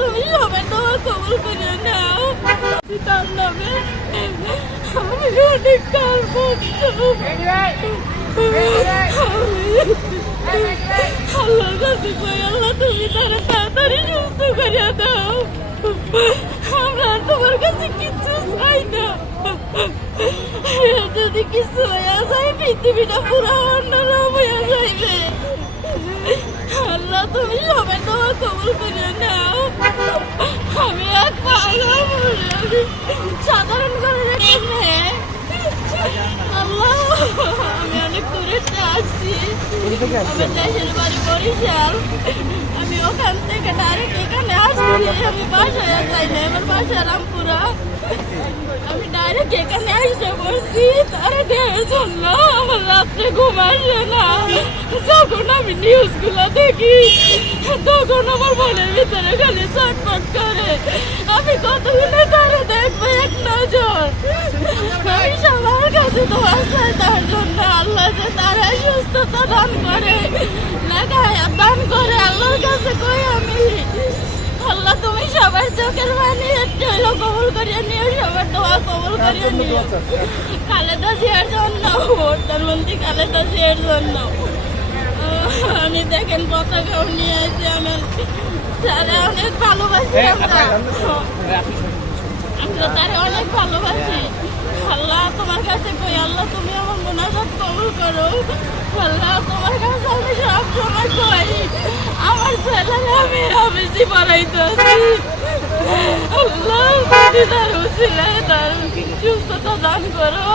তুমি সবাই তোমার কবুল করে নাও। তার নামে আমি অনেক কাল আল্লাহর কাছে কই আল্লাহ, তুমি তারা তাড়াতাড়ি সুস্থ করিয়া দাও। আমরা তোমার কাছে কিচ্ছু চাই না যদি কিছু হইয়া যায় পৃথিবীটা পুরো অন্যরকম হইয়া যাইবে। আল্লাহ তুমি সবাই তোমার কবুল করে নাও। আমি এক পাগল আমি সাধারণ করে মেয়ে আল্লাহ আমি অনেক দূরে আসছি আমার দেশের বাড়ি বরিশাল। আমি ওখান থেকে ডাইরেক্ট এখানে আসছি। আমি বাসায় যাই না আমার বাসা রামপুরা। আমি ডাইরেক্ট এখানে আসতে বলছি তারা দেওয়ার জন্য। রাত্রে ঘুম না। যখন আমি নিউজগুলো দেখি, তখন আমার মনের ভিতরে খালি চটপট করে। আমি কতগুলো তারা দেখব এক নজর। আমি সবার কাছে তোমার চাই তার জন্য। আল্লাহ যে তারা সুস্থতা দান করে লেখায় দান করে আল্লাহর কাছে কই আমি আল্লাহ তুমি সবার চোখের পানি একটু হলো কবুল করিয়ে নিও সবার দোয়া কবুল করিয়ে নিও। খালেদা জিয়ার জন্য প্রধানমন্ত্রী খালেদা জিয়ার জন্য। আমি দেখেন পতাকাও নিয়ে আসি আমার তারা অনেক ভালোবাসি আমরা। আমরা তারা অনেক ভালোবাসি। আল্লাহ তোমার কাছে কই আল্লাহ তুমি আমার মোনাজাত কবুল করো। আল্লাহ তোমার কাছে আমি সব সময় কই আমার ছেলেরা আমি আবেশি পড়াইতে আছি আল্লাহ তুমি তার উচিলায় তার সুস্থতা দান করো।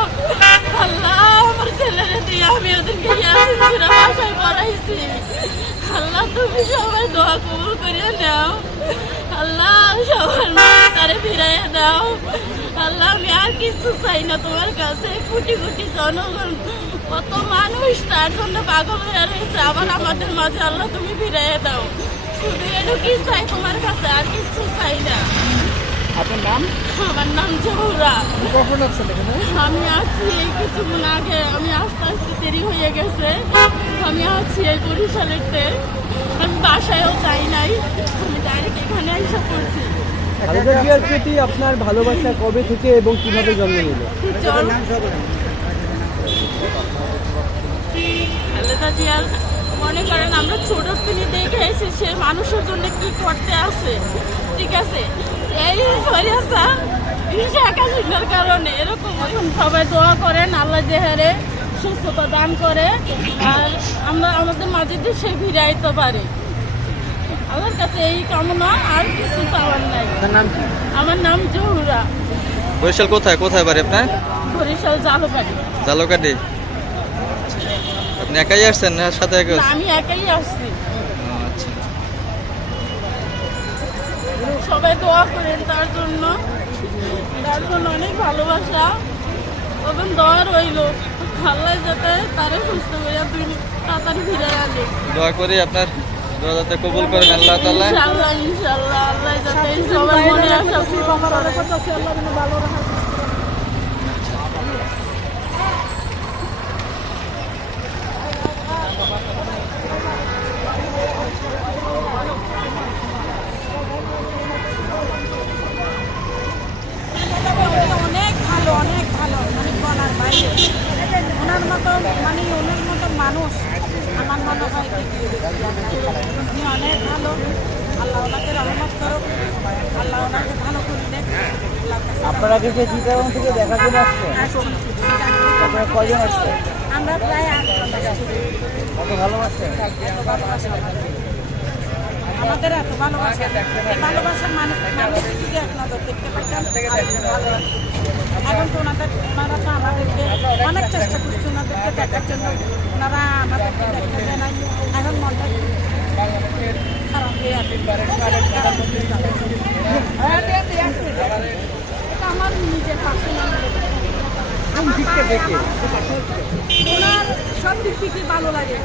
আল্লাহ, আমার ছেলেরা দিয়ে আমি ওদেরকে ইয়াসিন সুরা ভাষায় পড়াইছি আল্লাহ, তুমি সবাই দোয়া কবুল করিয়ে নাও। আল্লাহ, সবার মা তারে ফিরাইয়া দাও আল্লাহ, আমি আর কিছু চাই না তোমার কাছে। কোটি কোটি জনগণ, কত মানুষ তার জন্য পাগল হয়ে রয়েছে। আবার আমাদের মাঝে আল্লাহ, তুমি ফিরাইয়া দাও। শুধু এটু কি চাই তোমার কাছে, আর কিছু চাই না। আপনার নাম? আমার নাম জহুরা। কখন আসছেন এখানে? আমি আছি এই কিছুক্ষণ আগে। আমি আস্তে আস্তে দেরি হয়ে গেছে। আমি আছি এই বরিশালেতে আমি বাসায়ও যাই নাই। আমি ডাইরেক্ট এখানে এসে পড়ছি। খালেদা জিয়ার প্রতি আপনার ভালোবাসা কবে থেকে এবং কীভাবে জন্ম নিল? চল। খালেদা জিয়ার মনে করেন আমরা ছোট তিনি দেখে এসে সে মানুষের জন্য কি করতে আছে। ঠিক আছে? এই হাসিনার কারণে এরকম সবাই দোয়া করেন আল্লাহ জেহারে সুস্থতা দান করে আর আমরা আমাদের মাঝে দিয়ে সে ফিরাইতে পারে আমার কাছে এই কামনা আর কিছু চাওয়ার নাই আমার নাম জহুরা। বরিশাল কোথায়? কোথায় বাড়ি আপনার? বরিশাল জালুবাড়ি জালকাটি। আপনি একাই আসছেন না সাথে আমি একাই আসছি। সবাই দোয়া করেন তার জন্য। তার জন্য অনেক ভালোবাসা। এবং দোয়া রইল। আল্লাহ যাতে তারা সুস্থ হয়ে তুমি তাড়াতাড়ি ফিরে আনে দোয়া করি আপনার দোয়া যাতে কবুল করেন আল্লাহ তাআলা। আল্লাহ যাতে সবার মনে আসা পূরণ করে। অনেক ভালো অনেক ভালো। মানে বলার বাইরে। ওনার মতো মানে ওনার মতো মানুষ আমার মনে হয় উনি অনেক ভালো। আল্লাহ ওনাকে রহমত করো আল্লাহ ওনাকে ভালো করে দেখ আপনারা কি সেই থেকে জন্য আসছেন? আসছি। আপনারা কয়জন আসছেন? আমরা প্রায় আট আসছি। কত ভালোবাসা আমাদের এত ভালোবাসা এই ভালোবাসার মানুষ মানুষের যদি এক নজর দেখতে লাগতো। এখন তো ওনাদের ওনারা তো আমাদেরকে অনেক চেষ্টা করছে ওনাদেরকে দেখার জন্য। ওনারা আমাদেরকে দেখতে দেয় নাই। এখন মনটা খারাপ হয়ে আছে। আমার নিজের পার্সোনাল ওনার সব দিক থেকে ভালো লাগে।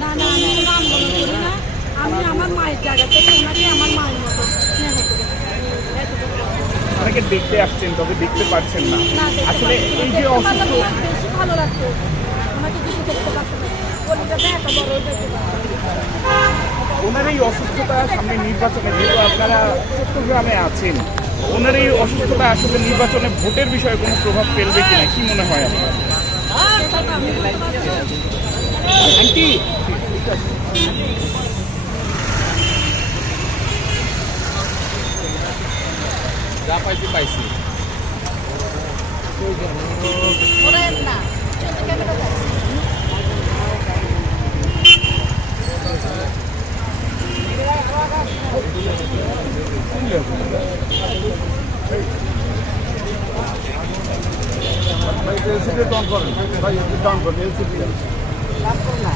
না না আমি আন্দোলন করি না। আমি আমার মায়ের জায়গা থেকে ওনাকে আমার মায়ের মতো স্নেহ করি। অনেকে দেখতে আসছেন তবে দেখতে পারছেন না। আসলে এই যে দেখতে অসুস্থ ভালো লাগতো। ওনার এই অসুস্থতা সামনে নির্বাচনে যেহেতু আপনারা চট্টগ্রামে আছেন ওনার এই অসুস্থতা আসলে নির্বাচনে ভোটের বিষয়ে কোনো প্রভাব ফেলবে কিনা, কি মনে হয় আপনার? এলসিডি ডাউন করেন ভাই ডাউন করেন এলসিডি না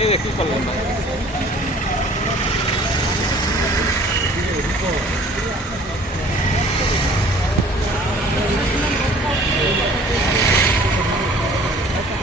এই কি করলাম ভাই?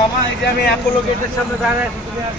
মামা এই যে আমি অ্যাপোলো গেটের সামনে দাঁড়ায় আছি তুমি আর